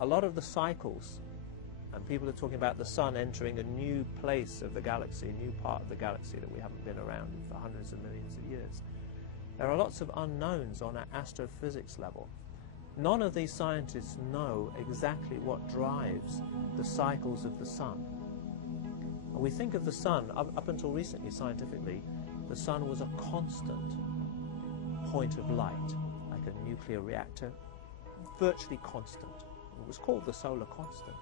a lot of the cycles, and people are talking about the sun entering a new place of the galaxy, a new part of the galaxy that we haven't been around in for hundreds of millions of years. There are lots of unknowns on an astrophysics level. None of these scientists know exactly what drives the cycles of the sun. And we think of the sun, up until recently scientifically, the sun was a constant point of light, like a nuclear reactor, virtually constant. It was called the solar constant.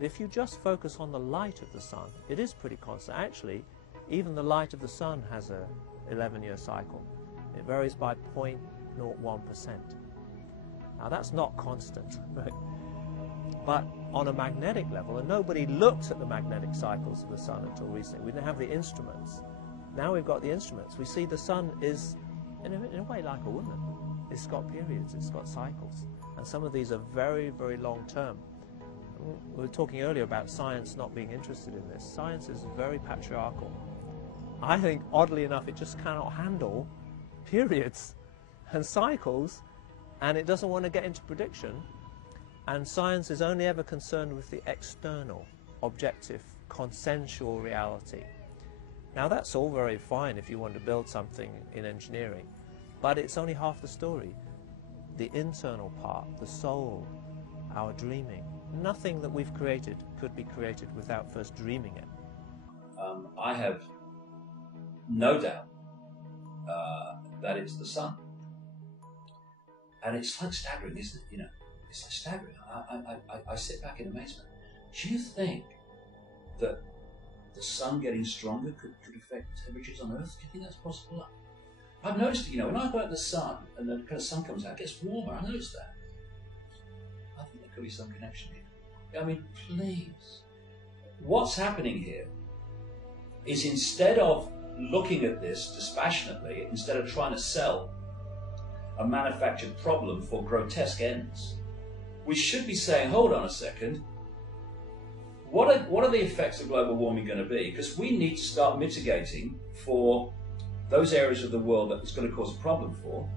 If you just focus on the light of the sun, it is pretty constant. Actually, even the light of the sun has a 11-year cycle. It varies by 0.01%. Now that's not constant, right? But on a magnetic level, and nobody looked at the magnetic cycles of the sun until recently. We didn't have the instruments. Now we've got the instruments. We see the sun is, in a way, like a woman. It's got periods, it's got cycles. And some of these are very, very long term. We were talking earlier about science not being interested in this. Science is very patriarchal. I think, oddly enough, it just cannot handle periods and cycles, and it doesn't want to get into prediction. And science is only ever concerned with the external, objective, consensual reality. Now that's all very fine if you want to build something in engineering, but it's only half the story. The internal part, the soul, our dreaming, nothing that we've created could be created without first dreaming it. I have no doubt that it's the sun. And it's like staggering, isn't it? You know, it's like staggering. I sit back in amazement. Do you think that the sun getting stronger could affect temperatures on Earth? Do you think that's possible? I've noticed, you know, when I go at the sun and the kind of sun comes out, it gets warmer. I noticed that. I think there could be some connection here. I mean, please. What's happening here is, instead of looking at this dispassionately, instead of trying to sell a manufactured problem for grotesque ends, we should be saying, hold on a second, what are the effects of global warming going to be? Because we need to start mitigating for those areas of the world that it's going to cause a problem for,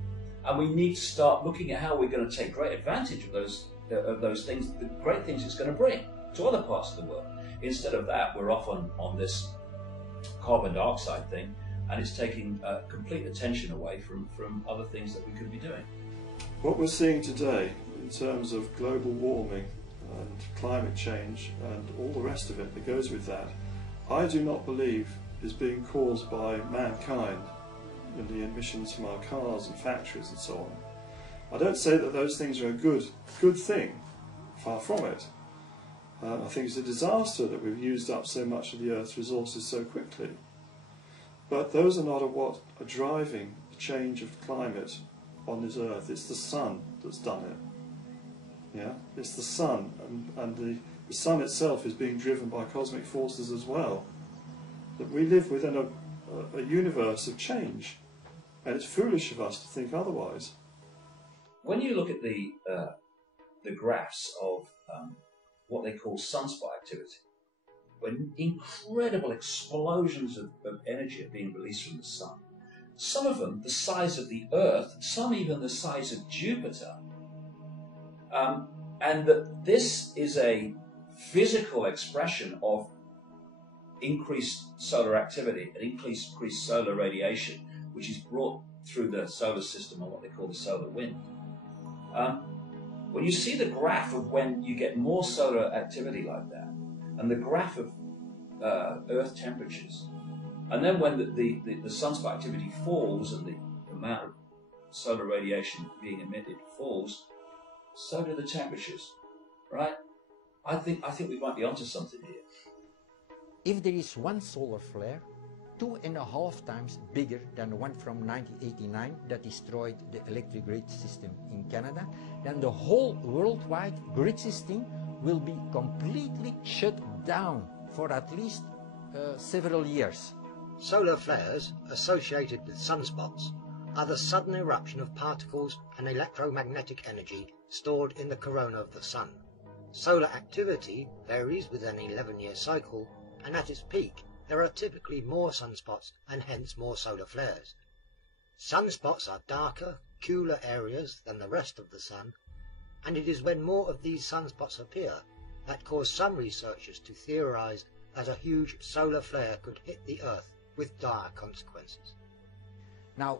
and we need to start looking at how we're going to take great advantage of those things, the great things it's going to bring to other parts of the world. Instead of that, we're off on this carbon dioxide thing, and it's taking complete attention away from other things that we could be doing. What we're seeing today in terms of global warming and climate change and all the rest of it that goes with that, I do not believe is being caused by mankind and the emissions from our cars and factories and so on. I don't say that those things are a good thing, far from it. I think it's a disaster that we've used up so much of the Earth's resources so quickly. But those are not what are driving the change of climate on this Earth. It's the sun that's done it. Yeah, it's the sun, and the sun itself is being driven by cosmic forces as well. That we live within a universe of change, and it's foolish of us to think otherwise. When you look at the graphs of what they call sunspot activity, when incredible explosions of energy are being released from the sun, some of them the size of the Earth, some even the size of Jupiter, and that this is a physical expression of increased solar activity and increased solar radiation, which is brought through the solar system on what they call the solar wind. When you see the graph of when you get more solar activity like that, and the graph of Earth temperatures, and then when the sunspot activity falls and the amount of solar radiation being emitted falls, so do the temperatures, right? I think we might be onto something here. If there is one solar flare 2.5 times bigger than the one from 1989 that destroyed the electric grid system in Canada, then the whole worldwide grid system will be completely shut down for at least several years. Solar flares associated with sunspots are the sudden eruption of particles and electromagnetic energy stored in the corona of the sun. Solar activity varies with an 11-year cycle, and at its peak there are typically more sunspots and hence more solar flares. Sunspots are darker, cooler areas than the rest of the sun, and it is when more of these sunspots appear that cause some researchers to theorize that a huge solar flare could hit the Earth with dire consequences. Now,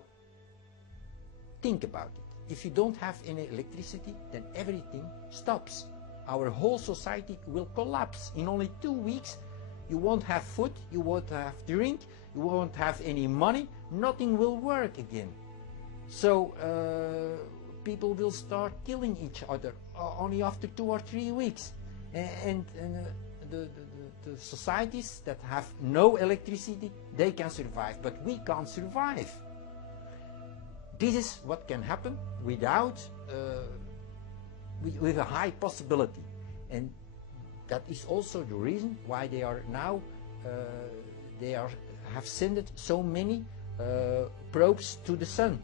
think about it. If you don't have any electricity, then everything stops. Our whole society will collapse. In only 2 weeks, you won't have food, you won't have drink, you won't have any money, nothing will work again. So people will start killing each other only after 2 or 3 weeks. And the societies that have no electricity, they can survive, but we can't survive. This is what can happen without with a high possibility, and that is also the reason why they are now have sent so many probes to the sun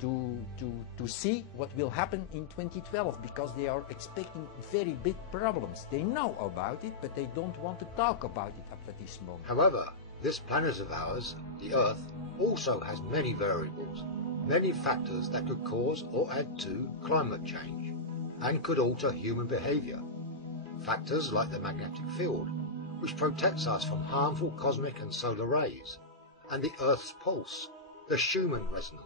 to see what will happen in 2012, because they are expecting very big problems. They know about it, but they don't want to talk about it up at this moment. However, this planet of ours, the Earth, also has many variables, many factors that could cause or add to climate change and could alter human behavior. Factors like the magnetic field, which protects us from harmful cosmic and solar rays, and the Earth's pulse, the Schumann resonance,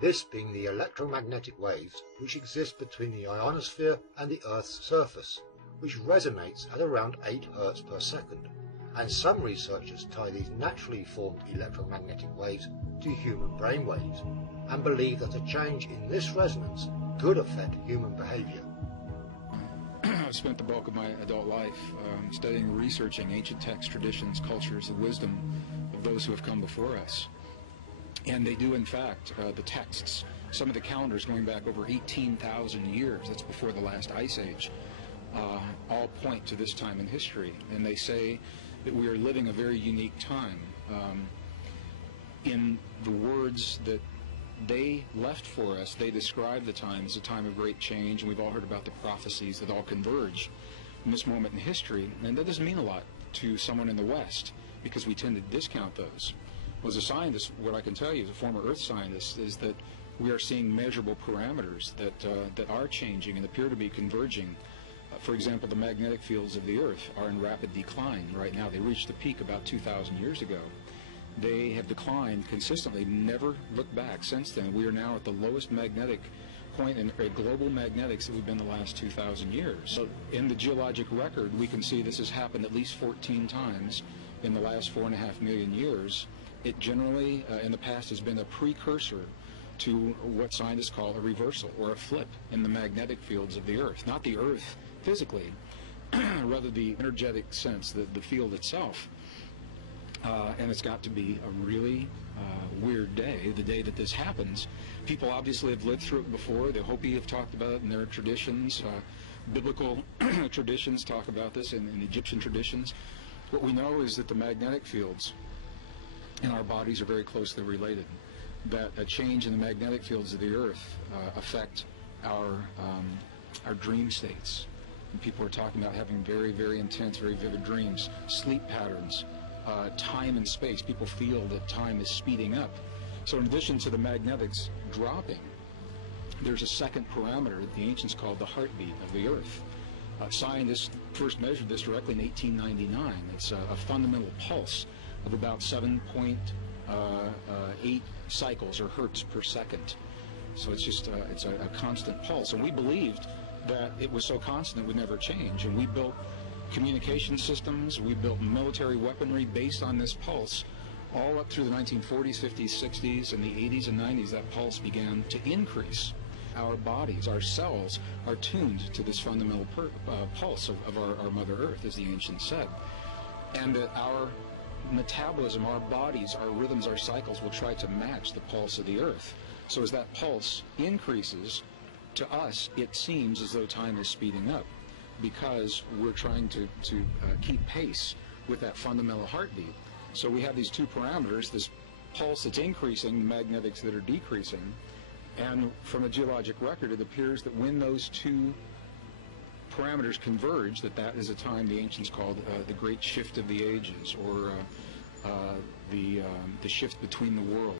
this being the electromagnetic waves which exist between the ionosphere and the Earth's surface, which resonates at around 8 Hz per second, and some researchers tie these naturally formed electromagnetic waves to human brain waves, and believe that a change in this resonance could affect human behavior. I've spent the bulk of my adult life studying and researching ancient texts, traditions, cultures, the wisdom of those who have come before us. And they do, in fact, the texts, some of the calendars going back over 18,000 years, that's before the last ice age, all point to this time in history. And they say that we are living a very unique time. In the words that they left for us, they describe the time as a time of great change, and we've all heard about the prophecies that all converge in this moment in history. And that doesn't mean a lot to someone in the West, because we tend to discount those. Well, as a scientist, what I can tell you as a former Earth scientist is that we are seeing measurable parameters that are changing and appear to be converging. For example, the magnetic fields of the Earth are in rapid decline right now. They reached the peak about 2,000 years ago. They have declined consistently, never looked back since then. We are now at the lowest magnetic point in global magnetics that we've been the last 2,000 years. So in the geologic record, we can see this has happened at least 14 times in the last 4.5 million years. It generally, in the past, has been a precursor to what scientists call a reversal or a flip in the magnetic fields of the Earth. Not the Earth physically, rather the energetic sense, the field itself. And it's got to be a really weird day, the day that this happens. People obviously have lived through it before. The Hopi have talked about it in their traditions. Biblical traditions talk about this in Egyptian traditions. What we know is that the magnetic fields in our bodies are very closely related, that a change in the magnetic fields of the Earth affect our dream states. And people are talking about having very, very intense, very vivid dreams, sleep patterns, time and space. People feel that time is speeding up. So in addition to the magnetics dropping, there's a second parameter that the ancients called the heartbeat of the Earth. Scientists first measured this directly in 1899. It's a fundamental pulse of about 7.8 cycles or hertz per second. So it's just it's a constant pulse. And we believed that it was so constant it would never change. And we built communication systems, we built military weaponry based on this pulse. All up through the 1940s, 50s, 60s, and the 80s and 90s, that pulse began to increase. Our bodies, our cells, are tuned to this fundamental pulse of our Mother Earth, as the ancients said. And that our metabolism, our bodies, our rhythms, our cycles will try to match the pulse of the Earth. So as that pulse increases, to us, it seems as though time is speeding up, because we're trying to keep pace with that fundamental heartbeat. So we have these two parameters, this pulse that's increasing, magnetics that are decreasing, and from a geologic record, it appears that when those two parameters converge, that is a time the ancients called the Great Shift of the Ages, or the shift between the worlds.